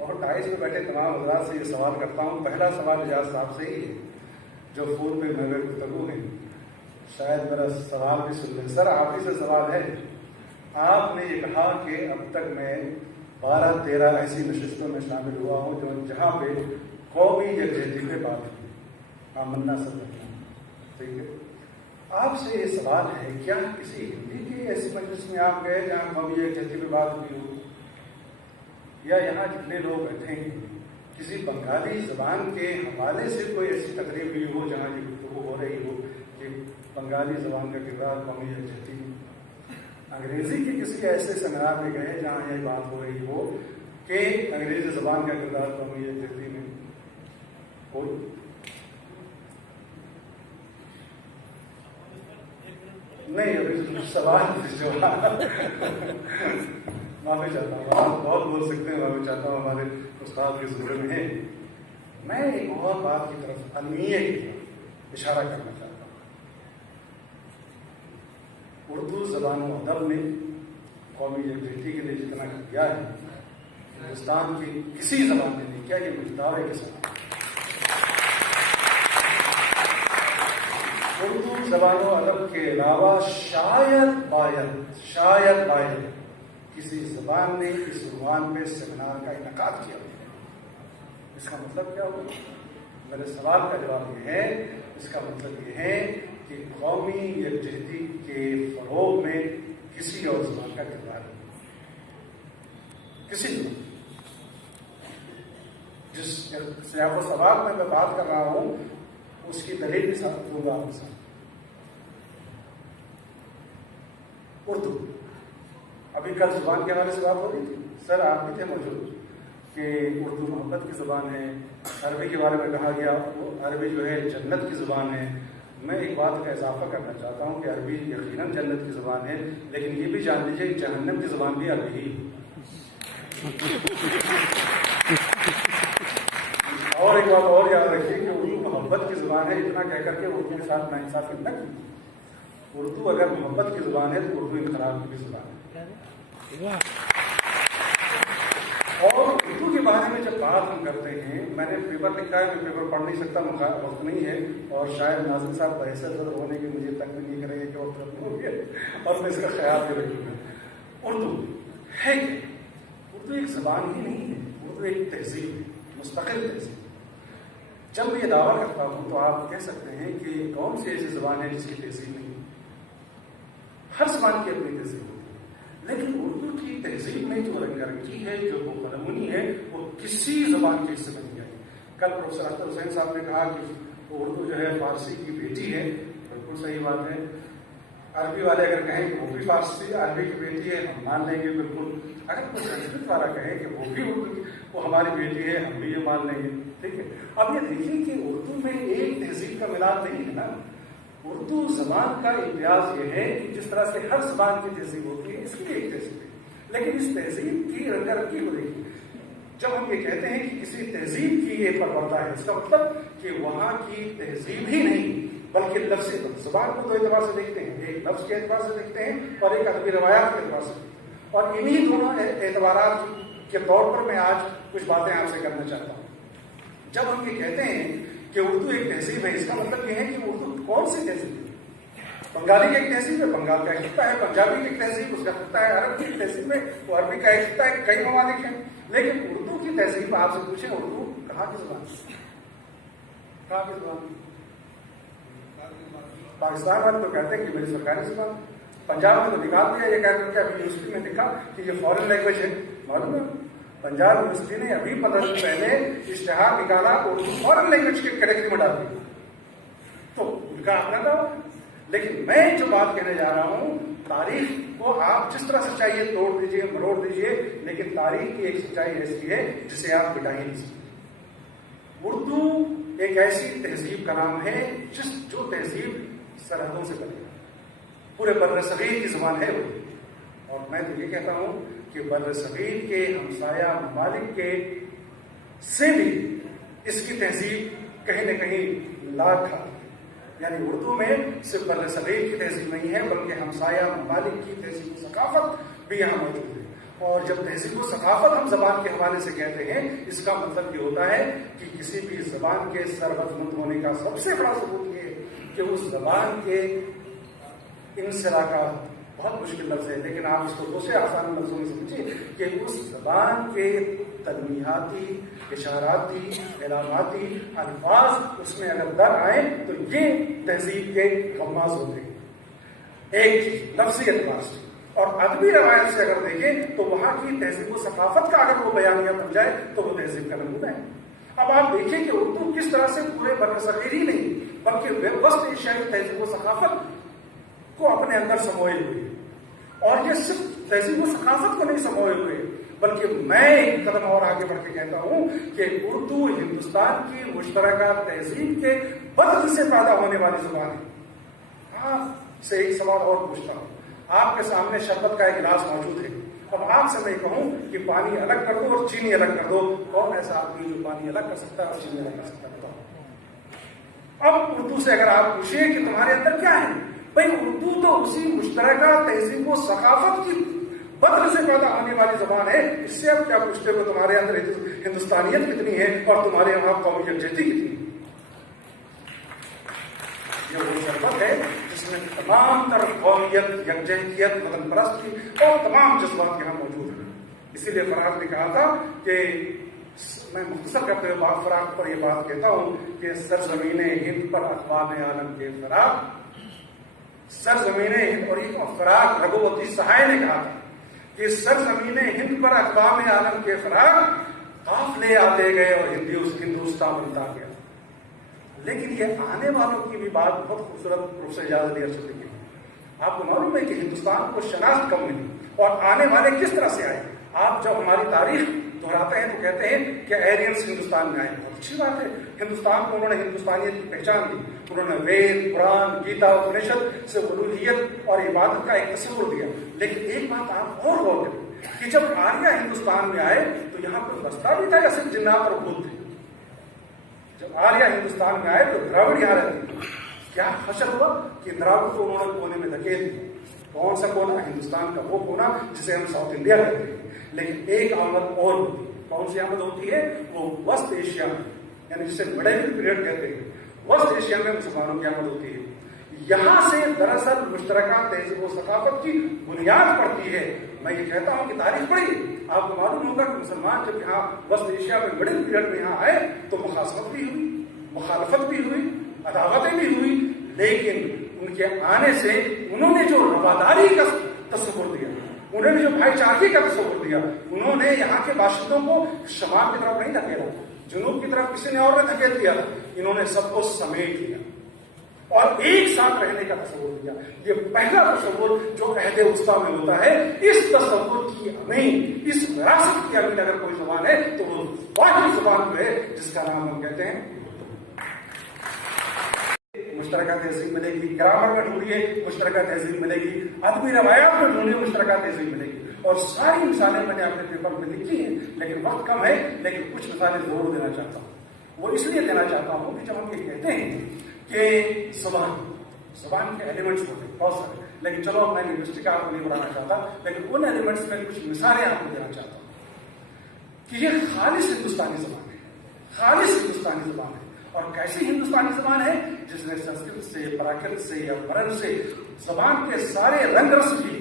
اور ٹائز میں بیٹھے تمام حضرات سے یہ سوال کرتا ہوں. پہلا سوال اجاز صاحب سے ہی ہے جو فون پہ محور گفتگو ہے. شاید میرا سوال بھی سن لیں. سر آپ ہی سے سوال ہے. آپ نے یہ کہا کہ اب تک میں 12-13 ایسی نشستوں میں شامل ہوا ہوں جہاں پہ قومی یکجہتی پہ بات ہوئی. آمنا سب ٹھیک ہے. آپ سے یہ سوال ہے کیا کسی ہندی کی ایسی مجلس میں آپ گئے جہاں قومی یکجہتی پہ بات ہوئی ہو، یا یہاں جتنے لوگ بیٹھے ہیں کسی بنگالی زبان کے حوالے سے کوئی ایسی تقریب ہوئی ہو جہاں یہ گفتگو ہو رہی ہو کہ بنگالی زبان کا کردار قومی یکجہتی میں، انگریزی کے کسی ایسے سیمینار میں گئے جہاں یہ بات ہو رہی ہو کہ انگریزی زبان کا کردار قومی یکجہتی میں ہو. نہیں ابھی سوال معافی چاہتا ہوں. آپ بہت بول سکتے ہیں. معافی چاہتا ہوں ہمارے استاد کے زمرے میں ہے. میں ایک اور بات کی طرف المیہ کی طرف اشارہ کرنا چاہتا ہوں. اردو زبان و ادب نے قومی یکجہتی کے لیے جتنا کیا ہے ہندوستان کی کسی زبان نے نہیں کیا. یہ مجھے دعوے کے ساتھ اردو زبان و ادب کے علاوہ شاید باید کسی زبان نے اس عنوان پہ سیمینار کا انعقاد کیا. اس کا مطلب کیا ہوگا؟ میرے سوال کا جواب یہ ہے، اس کا مطلب یہ ہے کہ قومی یکجہتی کے فروغ میں کسی اور زبان کا کردار ہے. کسی زبان جس سیاق و سوال میں بات کر رہا ہوں اس کی دلیل بھی ساتھ دوں گا آپ کے ساتھ. اردو ابھی کل زبان کے حوالے سے بات ہو رہی تھی. سر آپ بھی تھے موجود کہ اردو محبت کی زبان ہے. عربی کے بارے میں کہا گیا عربی جو ہے جنت کی زبان ہے. میں ایک بات کا اضافہ کرنا چاہتا ہوں کہ عربی یقیناً جنت کی زبان ہے، لیکن یہ بھی جان لیجیے کہ جہنم کی زبان بھی عربی ہی. اور ایک بات اور یاد رکھیے کہ اردو محبت کی زبان ہے. اتنا کہہ کر کے اردو کے ساتھ ناانصافی نہ کی. اردو اگر محبت کی زبان ہے تو اردو انقلاب کی بھی زبان ہے. اور اردو کے بارے میں جب بات ہم کرتے ہیں، میں نے پیپر لکھا ہے، میں پیپر پڑھ نہیں سکتا، وقت نہیں ہے، اور شاید ناظرین صاحب بحثیت صدر ہونے کی مجھے تک بھی نہیں کریں گے کہ وقت ختم ہو گیا، اور میں اس کا خیال بھی رکھوں گا. اردو ہے کہ اردو ایک زبان ہی نہیں ہے، اردو ایک تہذیب ہے، مستقل تہذیب. جب میں یہ دعویٰ کرتا ہوں تو آپ کہہ سکتے ہیں کہ کون سی ایسی زبان ہے جس کی تہذیب نہیں؟ ہر زبان کی اپنی تہذیب ہوتی ہے، لیکن اردو کی تہذیب میں جو رنگی ہے، جو وہ قلمونی ہے، وہ کسی زبان کے حصے میں نہیں آئی. کل پروفیسر اختر حسین صاحب نے کہا کہ اردو جو ہے فارسی کی بیٹی ہے. بالکل صحیح بات ہے. عربی والے اگر کہیں کہ وہ بھی فارسی عربی کی بیٹی ہے، ہم مان لیں گے بالکل. اگر کوئی سنسکرت والا کہے کہ وہ بھی اردو وہ ہماری بیٹی ہے، ہم بھی یہ مان لیں گے. ٹھیک ہے. اب یہ دیکھیں کہ اردو میں ایک تہذیب کا ملاپ نہیں ہے نا. اردو زبان کا امتیاز یہ ہے کہ جس طرح سے ہر زبان کی تہذیب ہوتی ہے، اس کی ایک تہذیب ہے، لیکن اس تہذیب کی رنگا رنگی ہو رہی ہے. جب ہم یہ کہتے ہیں کہ کسی تہذیب کی یہ پرورتا ہے، اس کا مطلب کہ وہاں کی تہذیب ہی نہیں بلکہ لفظ زبان کو دو اعتبار سے دیکھتے ہیں. ایک لفظ کے اعتبار سے دیکھتے ہیں اور ایک ادبی روایات کے اعتبار سے دیکھتے ہیں. اور انہی دونوں اعتبارات کے طور پر میں آج کچھ باتیں آپ سے کرنا چاہتا ہوں. جب ہم یہ کہتے ہیں کہ اردو ایک تہذیب ہے، اس کا مطلب یہ ہے کہ اردو کون سی تہذیب ہے؟ بنگالی کی ایک تہذیب ہے، بنگال کا ایک خطہ ہے. پنجابی کی ایک تہذیب، اس کا خطہ ہے. عرب کی ایک تہذیب میں وہ عربی کا ایک خطہ ہے. کئی ممالک ہیں. لیکن اردو کی تہذیب آپ سے پوچھیں اردو کہاں کی زبان ہے؟ کہاں کی زبان؟ پاکستان والے تو کہتے ہیں کہ میری سرکاری زبان. پنجاب میں تو نکال دیا یہ کہہ کر کے. ابھی یونیورسٹی میں لکھا کہ یہ فارن لینگویج ہے. معلوم ہے پنجاب یونیورسٹی نے ابھی 15 دن پہلے اشتہار نکالا اردو فارن لینگویج کی کیٹیگری میں ڈال دی. تو ان کا اپنا دعویٰ. لیکن میں جو بات کہنے جا رہا ہوں، تاریخ کو آپ جس طرح سے چاہیے توڑ دیجئے، مروڑ دیجئے، لیکن تاریخ کی ایک سچائی ایسی ہے جسے آپ مٹا ہی نہیں سکتے. اردو ایک ایسی تہذیب کا نام ہے جو تہذیب سرحدوں سے بنے. پورے بر صغیر کی زبان ہے اردو. اور میں تو یہ کہتا ہوں کہ بر صغیر کے ہمسایہ ممالک کے سے بھی اس کی تہذیب کہیں نہ کہیں لاگ کھاتی ہے. یعنی اردو میں صرف بر صغیر کی تہذیب نہیں ہے بلکہ ہمسایہ ممالک کی تہذیب و ثقافت بھی یہاں موجود ہے. اور جب تہذیب و ثقافت ہم زبان کے حوالے سے کہتے ہیں، اس کا مطلب یہ ہوتا ہے کہ کسی بھی زبان کے سربت ہونے کا سب سے بڑا ثبوت یہ ہے کہ اس زبان کے انصرا کا بہت مشکل لفظ ہے، لیکن آپ اس کو دوسرے آسان لفظوں میں سمجھیے کہ اس زبان کے تنمیہاتی، اشاراتی، علاماتی الفاظ اس میں اگر در آئیں تو یہ تہذیب کے غماز ہوتے ہیں۔ ایک چیز لفظی اعتبار سے، اور ادبی روایت سے اگر دیکھیں تو وہاں کی تہذیب و ثقافت کا اگر وہ بیانیہ بن جائے تو وہ تہذیب کا نمونہ ہے۔ اب آپ دیکھیں کہ اردو کس طرح سے پورے برصغیر ہی نہیں بلکہ وسط ایشیائی تہذیب و ثقافت کو اپنے اندر سموئے ہوئے، اور یہ صرف تہذیب و ثقافت کو نہیں سموئے ہوئے بلکہ میں ایک قدم اور آگے بڑھ کے کہتا ہوں کہ اردو ہندوستان کی مشترکہ تہذیب کے بدل سے پیدا ہونے والی زبان ہے۔ آپ سے ایک سوال اور پوچھتا ہوں، آپ کے سامنے شربت کا ایک گلاس موجود ہے، اب آپ سے میں کہوں کہ پانی الگ کر دو اور چینی الگ کر دو، کون ایسا آدمی جو پانی الگ کر سکتا ہے اور چینی الگ کر سکتا ہے؟ اب اردو سے اگر آپ پوچھیں کہ تمہارے اندر کیا ہے، بھائی اردو تو اسی مشترکہ تہذیب و ثقافت کی بدر سے پیدا ہونے والی زبان ہے، اس سے اب کیا پوچھتے ہو تمہارے اندر ہندوستانیت کتنی ہے اور تمہارے یہاں قومی یکجہتی کتنی ہے؟ یہ وہ شربت ہے جس میں تمام تر قومیت، یکجہتیت، وطن پرستی اور تمام جذبات یہاں موجود ہیں۔ اسی لیے فراق نے کہا تھا کہ میں مختصر کرتے ہوئے فراق پر یہ بات کہتا ہوں کہ سرزمین ہند پر اقوام عالم کے فراق، سرزمین ہند، اور یہ فراق رگھوتی سہائے نے کہا تھا کہ سرزمین ہند پر اقوام عالم کے فراق قافلے آتے گئے اور ہندوستان بنتا گیا۔ لیکن یہ آنے والوں کی بھی بات بہت خوبصورت روپ سے اجازت دیا چکی ہے۔ آپ کو معلوم ہے کہ ہندوستان کو شناخت کم ملی اور آنے والے کس طرح سے آئے۔ آپ جب ہماری تاریخ دہراتے ہیں تو کہتے ہیں کہ ایرینس ہندوستان میں آئے، بہت اچھی بات ہے، ہندوستان کو انہوں نے ہندوستانیت کی پہچان دی، انہوں نے وید، قرآن، گیتا، اپنشد سے الوہیت اور عبادت کا ایک تصور دیا۔ لیکن ایک بات آپ اور غور کریں کہ جب آریہ ہندوستان میں آئے تو یہاں پر بستہ بھی تھا یا صرف جنات اور بھوت تھے؟ جب آریہ ہندوستان میں آئے تو دراوڑ یہاں رہتے تھے، کیا حشر ہوا کہ دراوڑ کو انہوں نے کونے میں دھکیل دیا۔ کون سا کونا؟ ہندوستان کا وہ کونا جسے ہم ساؤتھ انڈیا کہتے ہیں۔ لیکن ایک آمد اور ہوتی ہے، کون سی آمد ہوتی ہے؟ وہ وسط ایشیا میں، یعنی جسے مڈیول پیریڈ کہتے ہیں، وسط ایشیا میں مسلمانوں کی آمد ہوتی ہے۔ یہاں سے دراصل مشترکہ تہذیب و ثقافت کی بنیاد پڑتی ہے۔ میں یہ کہتا ہوں کہ تاریخ پڑھیے، آپ کو معلوم ہوگا کہ مسلمان جب یہاں وسط ایشیا میں مڈل پیریڈ میں یہاں آئے تو مخاصمت بھی ہوئی، مخالفت بھی ہوئی، عداوتیں بھی ہوئی، لیکن ان کے آنے سے انہوں نے جو رواداری کا تصور دیا، انہوں نے جو بھائی چارگی کا تصور دیا، انہوں نے یہاں کے باشندوں کو شمال کی طرف نہیں دھکیلا، جنوب کی طرف کسی نے اور نے دھکیل دیا، انہوں نے سب کو سمیٹ لیا اور ایک ساتھ رہنے کا تصور دیا۔ یہ پہلا تصور جو عہد وسطیٰ میں ہوتا ہے، اس تصور کی امین، اس وراثت کی امین اگر کوئی زبان ہے تو وہ واحد زبان ہے جس کا نام ہم کہتے ہیں مشترکہ تہذیب ملے گی۔ گرامر میں ڈھونڈیے مشترکہ تہذیب ملے گی، ادبی روایات میں ڈھونڈیے مشترکہ تہذیب ملے گی، اور ساری مثالیں میں نے اپنے پیپر میں لکھی ہیں، لیکن وقت کم ہے، لیکن کچھ مثالیں ضرور دینا چاہتا ہوں۔ وہ اس لیے دینا چاہتا ہوں کہ جب ہم یہ کہتے ہیں کہ زبان کے ایلیمنٹس ہوتے ہیں بہت سارے، لیکن چلو میں لنگوسٹک آپ کو نہیں بڑھانا چاہتا، لیکن ان ایلیمنٹس میں کچھ مثالیں آپ کو دینا چاہتا ہوں کہ یہ خالص ہندوستانی زبان ہے، خالص ہندوستانی زبان ہے۔ اور کیسی ہندوستانی زبان ہے؟ جس نے سنسکرت سے، پراکرت سے یا برن سے زبان کے سارے رنگ رس لیے،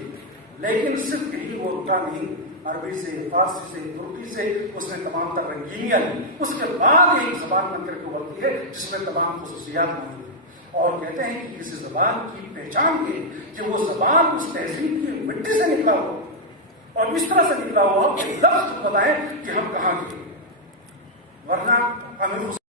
لیکن صرف یہی وہ رکا نہیں، عربی سے، فارسی سے، ترکی سے اس نے تمام تر رنگینیاں لی، اس کے بعد ایک زبان بن کر کے ابھرتی ہے جس میں تمام خصوصیات موجود ہیں۔ اور کہتے ہیں کہ اس زبان کی پہچان یہ کہ وہ زبان اس تہذیب کی مٹی سے نکلا ہوا اور اس طرح سے نکلا ہوا کہ لفظ بتائیں کہ ہم کہاں گئے، ورنہ ہمیں